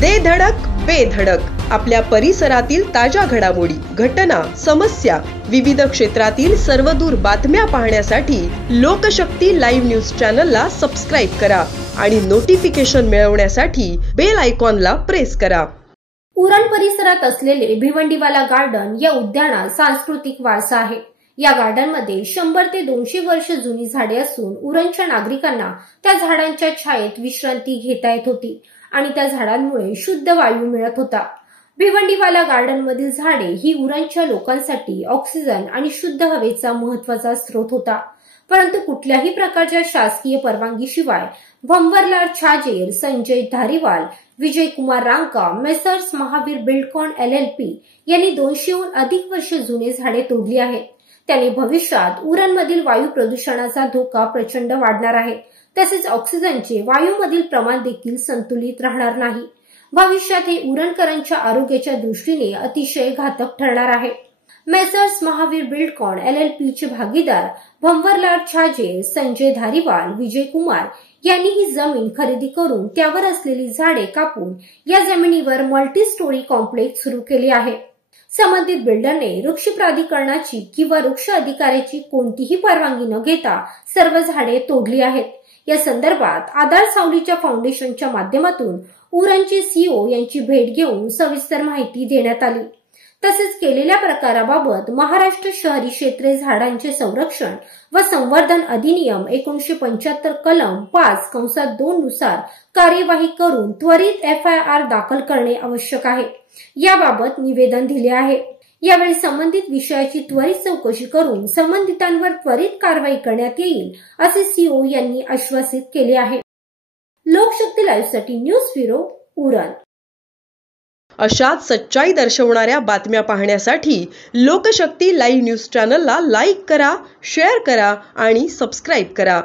दे धडक बेधडक आपल्या परिसरातील ताज्या घडामोडी, घटना, समस्या, विविध क्षेत्रातील सर्वदूर बातम्या पाहण्यासाठी लोकशक्ती लाईव्ह न्यूज चॅनलला सबस्क्राईब करा आणि नोटिफिकेशन मिळवण्यासाठी बेल आयकॉनला प्रेस करा। उरण परिसरात असलेले भिवंडीवाला गार्डन या उद्यानात सांस्कृतिक वारसा आहे। या गार्डन मध्ये 100 ते 200 वर्ष जुनी झाडे असून उरणच्या नागरिकांना त्या झाडांच्या छायेत विश्रांती घेता येत होती आणि त्या झाडांमुळे शुद्ध वायू मिळत होता। भिवंडीवाला गार्डन मधील झाडे ही उरणच्या लोकांसाठी ऑक्सिजन आणि शुद्ध हवेचा महत्त्वाचा स्रोत होता। परंतु कुठल्याही प्रकारच्या शासकीय परवानगीशिवाय भंवरलाल छाजेर, संजय धारीवाल, विजय कुमार रांका, मेसर्स महावीर बिल्डकॉन LLP यांनी 200हून अधिक वर्ष जुने झाडे तोडली आहेत। त्याने भविष्यात उरणमधील वायू प्रदूषणाचा धोका प्रचंड वाढणार आहे। तसेच ऑक्सिजनचे वायूमधील प्रमाण देखील संतुलित राहणार नाही। भविष्यात हे उरणकरांच्या आरोग्याच्या दृष्टीने अतिशय घातक ठरणार आहे। मेसर्स महावीर बिल्डकॉन LLP चे भागीदार भंवरलाल छाजेर, संजय धारीवाल, विजय कुमार यांनी ही जमीन खरेदी करून त्यावर असलेली झाडे कापून या जमिनीवर मल्टी स्टोरी कॉम्प्लेक्स सुरू केले आहे। संबंधित बिल्डरने वृक्ष प्राधिकरणाची किंवा वृक्ष अधिकाऱ्याची कोणतीही परवानगी न घेता सर्व झाडे तोडली आहेत। या संदर्भात आधार सावलीच्या फाउंडेशनच्या माध्यमातून उरणचे CEO यांची भेट घेऊन सविस्तर माहिती देण्यात आली। तसेच केलेल्या प्रकाराबाबत महाराष्ट्र शहरी क्षेत्रे झाडांचे संरक्षण व संवर्धन अधिनियम 1975 कलम 5(2) नुसार कार्यवाही करून त्वरित FIR दाखल करणे आवश्यक आहे, याबाबत निवेदन दिले आहे। यावेळी संबंधित विषयाची त्वरित चौकशी करून संबंधितांवर त्वरित कारवाई करण्यात येईल असे CEO यांनी आश्वासित केले आहे। लोकशक्ती लाईव्ह साठी न्यूज ब्युरो, उरण। अशाच सच्चाई दर्शवणाऱ्या बातम्या पाहण्यासाठी लोकशक्ती लाईव्ह न्यूज चॅनलला लाईक करा, शेअर करा आणि सबस्क्राईब करा।